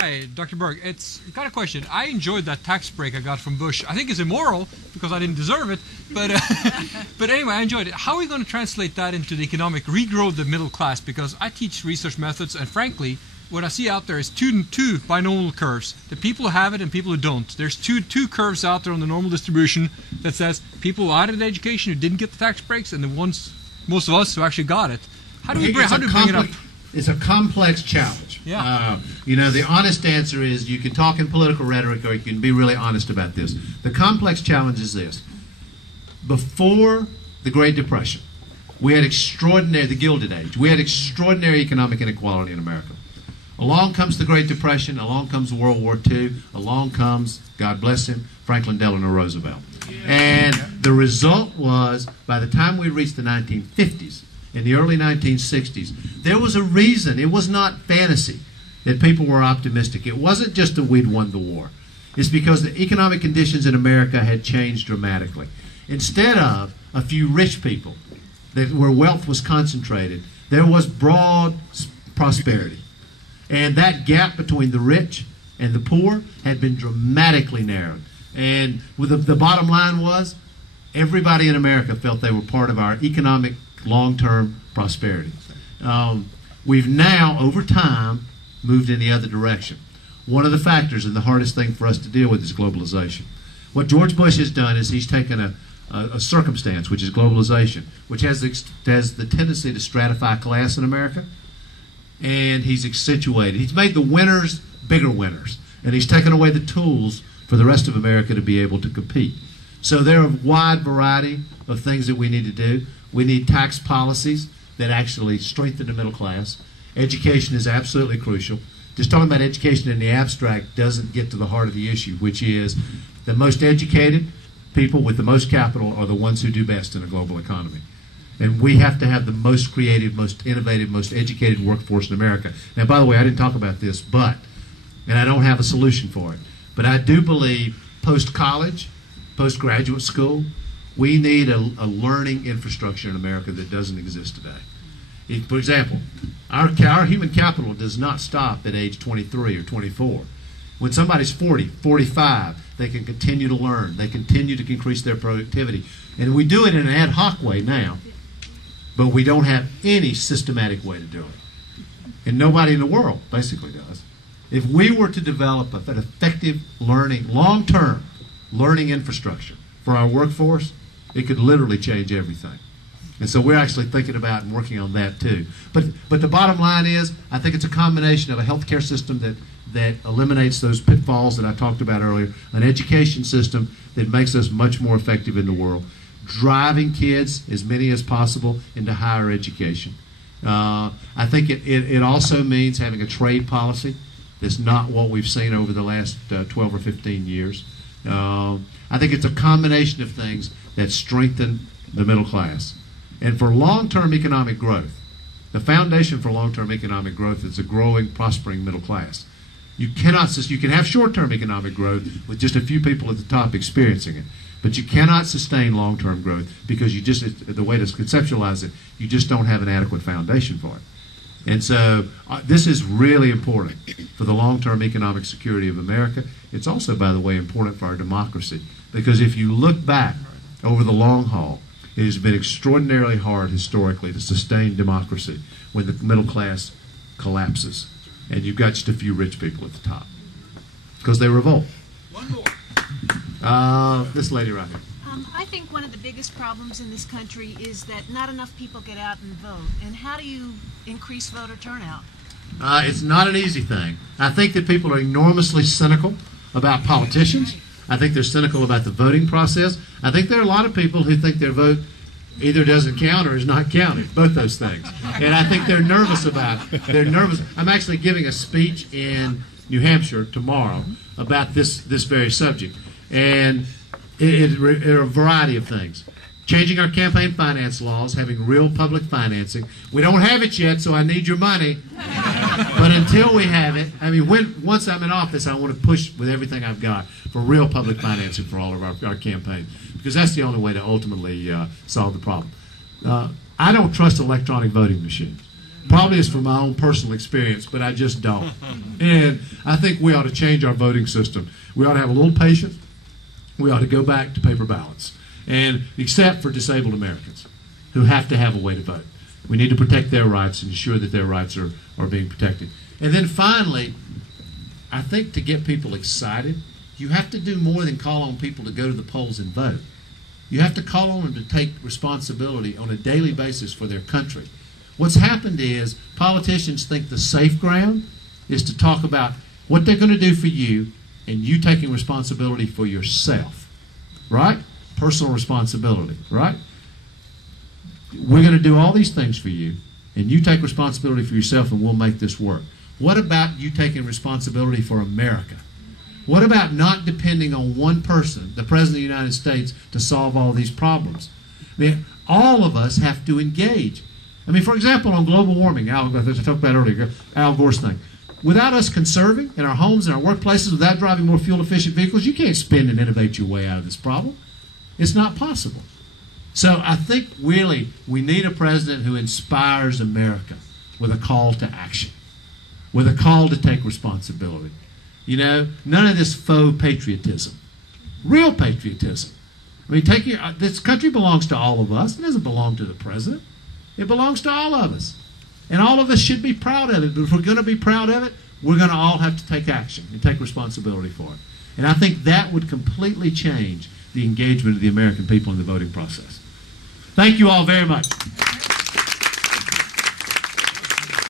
Hi, Dr. Berg. It's got a question. I enjoyed that tax break I got from Bush. I think it's immoral because I didn't deserve it, but but anyway, I enjoyed it. How are we going to translate that into the economic regrow the middle class? Because I teach research methods, and frankly, what I see out there is two binomial curves: the people who have it and people who don't. There's two curves out there on the normal distribution that says people who had education who didn't get the tax breaks, and the ones, most of us, who actually got it. How do we bring it up? It's a complex challenge. Yeah. You know, the honest answer is you can talk in political rhetoric or you can be really honest about this. The complex challenge is this. Before the Great Depression, we had the Gilded Age, we had extraordinary economic inequality in America. Along comes the Great Depression, along comes World War II, along comes, God bless him, Franklin Delano Roosevelt. And the result was, by the time we reached the 1950s, in the early 1960s, there was a reason. It was not fantasy that people were optimistic. It wasn't just that we'd won the war. It's because the economic conditions in America had changed dramatically. Instead of a few rich people where wealth was concentrated, there was broad prosperity. And that gap between the rich and the poor had been dramatically narrowed. And the bottom line was, everybody in America felt they were part of our economic long-term prosperity. We've now, over time, moved in the other direction. One of the factors and the hardest thing for us to deal with is globalization. What George Bush has done is he's taken a circumstance, which is globalization, which has the tendency to stratify class in America, and he's accentuated. He's made the winners bigger winners, and he's taken away the tools for the rest of America to be able to compete. So there are a wide variety of things that we need to do. We need tax policies that actually strengthen the middle class. Education is absolutely crucial. Just talking about education in the abstract doesn't get to the heart of the issue, which is the most educated people with the most capital are the ones who do best in a global economy. And we have to have the most creative, most innovative, most educated workforce in America. Now, by the way, I didn't talk about this, and I don't have a solution for it, but I do believe post-college, postgraduate school, we need a learning infrastructure in America that doesn't exist today. For example, our human capital does not stop at age 23 or 24. When somebody's 40, 45, they can continue to learn. They continue to increase their productivity. And we do it in an ad hoc way now, but we don't have any systematic way to do it. And nobody in the world basically does. If we were to develop an effective learning, long-term learning infrastructure for our workforce, it could literally change everything. And so we're actually thinking about and working on that too. But the bottom line is, I think it's a combination of a healthcare system that eliminates those pitfalls that I talked about earlier, an education system that makes us much more effective in the world, driving kids, as many as possible, into higher education. I think it also means having a trade policy that's not what we've seen over the last 12 or 15 years. I think it's a combination of things that strengthen the middle class. And for long-term economic growth, the foundation for long-term economic growth is a growing, prospering middle class. You can have short-term economic growth with just a few people at the top experiencing it, but you cannot sustain long-term growth because the way to conceptualize it, you just don't have an adequate foundation for it. And so this is really important for the long-term economic security of America. It's also, by the way, important for our democracy, because if you look back over the long haul, it has been extraordinarily hard historically to sustain democracy when the middle class collapses and you've got just a few rich people at the top because they revolt. One more. This lady right here. I think one of the biggest problems in this country is that not enough people get out and vote. And how do you increase voter turnout? It's not an easy thing. I think that people are enormously cynical about politicians. I think they're cynical about the voting process. I think there are a lot of people who think their vote either doesn't count or is not counted, both those things. And I think they're nervous about it. They're nervous. I'm actually giving a speech in New Hampshire tomorrow about this very subject. And there are a variety of things. Changing our campaign finance laws, having real public financing. We don't have it yet, so I need your money. But until we have it, I mean, once I'm in office, I want to push with everything I've got for real public financing for all of our campaigns, because that's the only way to ultimately solve the problem. I don't trust electronic voting machines. Probably it's from my own personal experience, but I just don't. And I think we ought to change our voting system. We ought to have a little patience. We ought to go back to paper ballots, and except for disabled Americans who have to have a way to vote. We need to protect their rights and ensure that their rights are being protected. And then finally, I think to get people excited, you have to do more than call on people to go to the polls and vote. You have to call on them to take responsibility on a daily basis for their country. What's happened is politicians think the safe ground is to talk about what they're going to do for you and you taking responsibility for yourself, right? Personal responsibility, right? We're going to do all these things for you, and you take responsibility for yourself, and we'll make this work. What about you taking responsibility for America? What about not depending on one person, the President of the United States, to solve all these problems? I mean, all of us have to engage. I mean, for example, on global warming, I talked about earlier, Al Gore's thing. Without us conserving in our homes and our workplaces, without driving more fuel-efficient vehicles, you can't spend and innovate your way out of this problem. It's not possible. So I think really we need a president who inspires America with a call to action, with a call to take responsibility. You know, none of this faux patriotism, real patriotism. I mean, this country belongs to all of us. It doesn't belong to the president. It belongs to all of us. And all of us should be proud of it. But if we're going to be proud of it, we're going to all have to take action and take responsibility for it. And I think that would completely change the engagement of the American people in the voting process. Thank you all very much.